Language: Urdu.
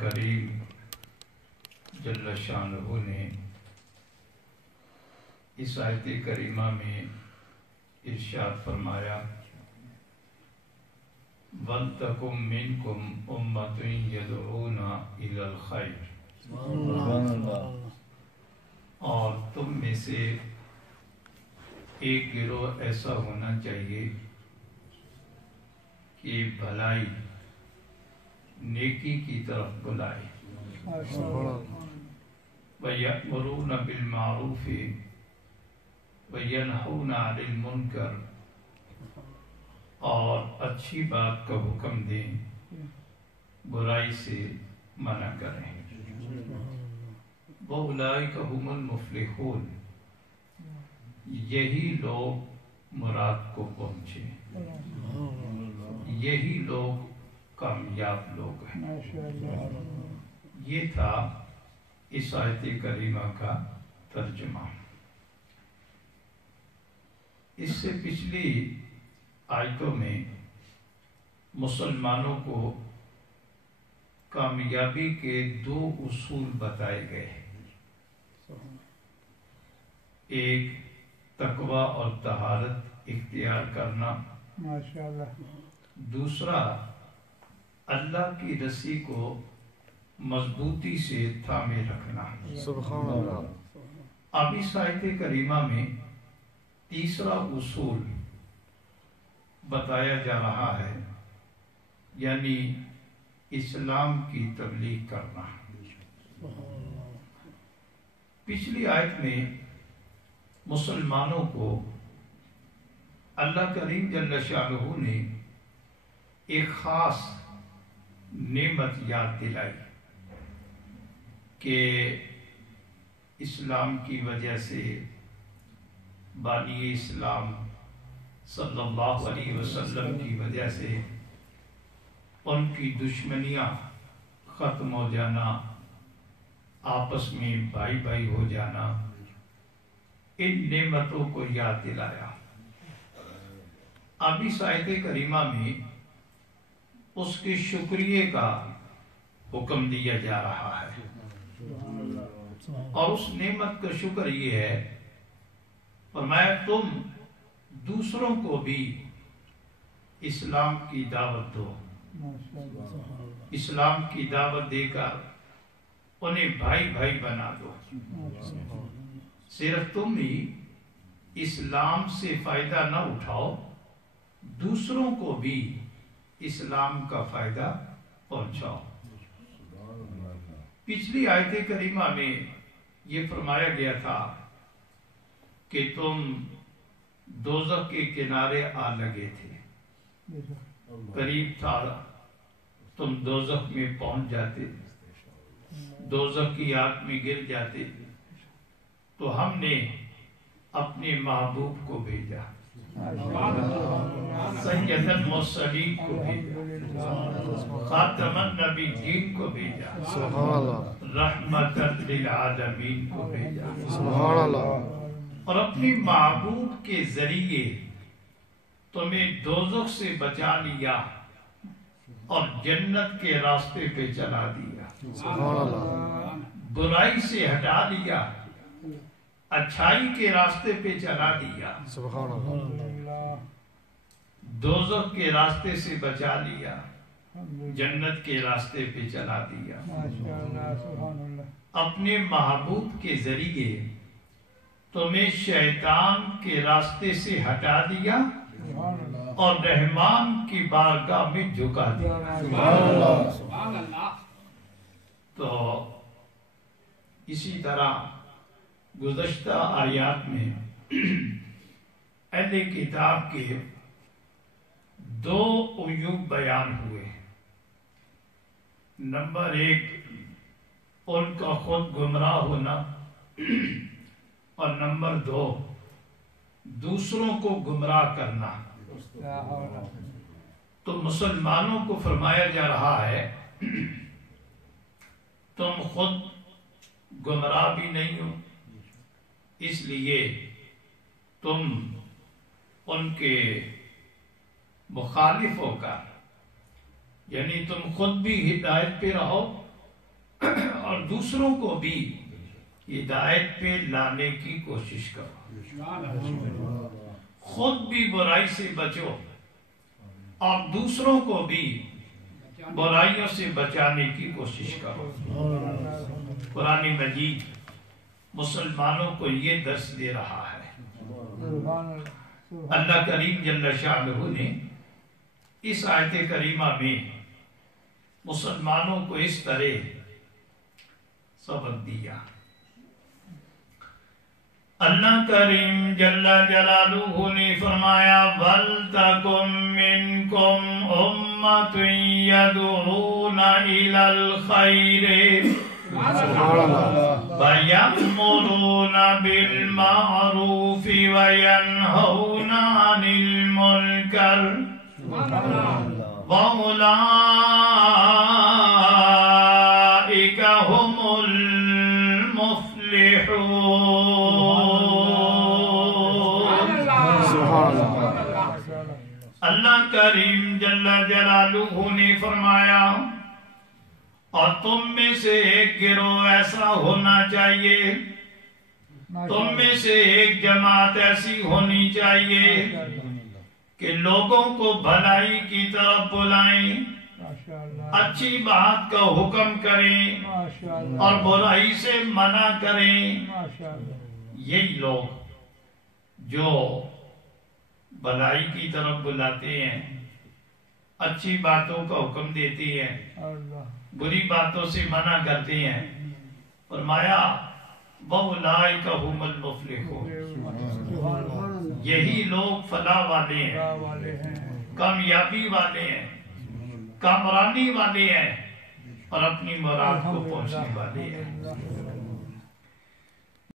کریم جل شانہ نے اس آیت کریمہ میں ارشاد فرمایا وَلْتَكُن مِّنكُمْ أُمَّةٌ يَدْعُونَ إِلَى الْخَيْرِ، اور تم میں سے ایک گروہ ایسا ہونا چاہیے کہ بھلائی نیکی کی طرف بلائے، وَيَأْمُرُونَ بِالْمَعْرُوفِ وَيَنْهَوْنَ عَنِ الْمُنْكَرِ، اور اچھی بات کا حکم دیں، برائی سے منع کریں۔ وَأُولَئِكَ هُمُ الْمُفْلِحُونَ، یہی لوگ مراد کو پہنچے، یہی لوگ کامیاب لوگ ہیں۔ یہ تھا اس آیت کریمہ کا ترجمہ۔ اس سے پچھلی آیتوں میں مسلمانوں کو کامیابی کے دو اصول بتائے گئے ہیں، ایک تقوی اور طہارت اختیار کرنا، دوسرا اللہ کی رسی کو مضبوطی سے تھامے رکھنا۔ سبحان اللہ۔ اب اس آیت کریمہ میں تیسرا اصول بتایا جا رہا ہے، یعنی اسلام کی تبلیغ کرنا۔ پچھلی آیت میں مسلمانوں کو اللہ کریم جل شانہ نے ایک خاص نعمت یاد دلائی کہ اسلام کی وجہ سے بانی اسلام صلی اللہ علیہ وسلم کی وجہ سے ان کی دشمنیاں ختم ہو جانا، آپس میں بھائی بھائی ہو جانا، ان نعمتوں کو یاد دلایا۔ اب اس آیت کریمہ میں اس کے شکریہ کا حکم دیا جا رہا ہے، اور اس نعمت کا شکر یہ ہے، فرمایا تم دوسروں کو بھی اسلام کی دعوت دو، اسلام کی دعوت دے کر انہیں بھائی بھائی بنا دو۔ صرف تم ہی اسلام سے فائدہ نہ اٹھاؤ، دوسروں کو بھی اسلام کا فائدہ پہنچاؤ۔ پچھلی آیت کریمہ میں یہ فرمایا گیا تھا کہ تم دوزخ کے کنارے آ لگے تھے، قریب تھا تم دوزخ میں پہنچ جاتے، دوزخ کی آگ میں گر جاتے، تو ہم نے اپنے محبوب کو بھیجا، سید المرسلین کو بھیجا، خاتم النبیین کو بھیجا، رحمت للعالمین کو بھیجا، اور اپنی محبوب کے ذریعے تمہیں دوزخ سے بچا لیا اور جنت کے راستے پہ چلا دیا، برائی سے ہٹا لیا، اچھائی کے راستے پہ چلا دیا، دوزخ کے راستے سے بچا لیا، جنت کے راستے پہ چلا دیا۔ اپنے محبوب کے ذریعے تمہیں شیطان کے راستے سے ہٹا دیا اور رحمان کی بارگاہ میں جھکا دیا۔ تو اسی طرح گزشتہ آیات میں اہل کتاب کے دو عیوب بیان ہوئے۔ نمبر ایک، ان کا خود گمراہ ہونا، اور نمبر دو، دوسروں کو گمراہ کرنا۔ تو مسلمانوں کو فرمایا جا رہا ہے تم خود گمراہ بھی نہیں ہو، اس لیے تم ان کے مخالف ہو کر، یعنی تم خود بھی ہدایت پہ رہو اور دوسروں کو بھی ہدایت پہ لانے کی کوشش کرو، خود بھی برائی سے بچو اور دوسروں کو بھی برائیوں سے بچانے کی کوشش کرو۔ قرآن مجید مسلمانوں کو یہ درس دے رہا ہے۔ اللہ کریم جل شانہ نے اس آیت کریمہ میں مسلمانوں کو اس طرح سبق دیا۔ اللہ کریم جل جلالہ نے فرمایا وَلْتَكُن مِّنكُمْ أُمَّةٌ يَدْعُونَ إِلَى الْخَيْرِ وَيَأْمُرُونَ بِالْمَعْرُوفِ وَيَنْهَوْنَ عَنِ الْمُنكَرِ وَأُولَئِكَ هُمُ اللہ کریم جل جلالہ نے فرمایا اور تم میں سے ایک گروہ ایسا ہونا چاہیے، تم میں سے ایک جماعت ایسی ہونی چاہیے کہ لوگوں کو بھلائی کی طرف بلائیں، اچھی بات کا حکم کریں اور برائی سے منع کریں۔ یہی لوگ جو بھلائی کی طرف بلاتے ہیں، اچھی باتوں کا حکم دیتے ہیں، بری باتوں سے منع کرتے ہیں، فرمایا وَأُولَئِكَ هُمُ الْمُفْلِحُونَ، یہی لوگ فلاح والے ہیں، کامیابی والے ہیں، کامرانی والے ہیں اور اپنی مراد کو پہنچنے والے ہیں۔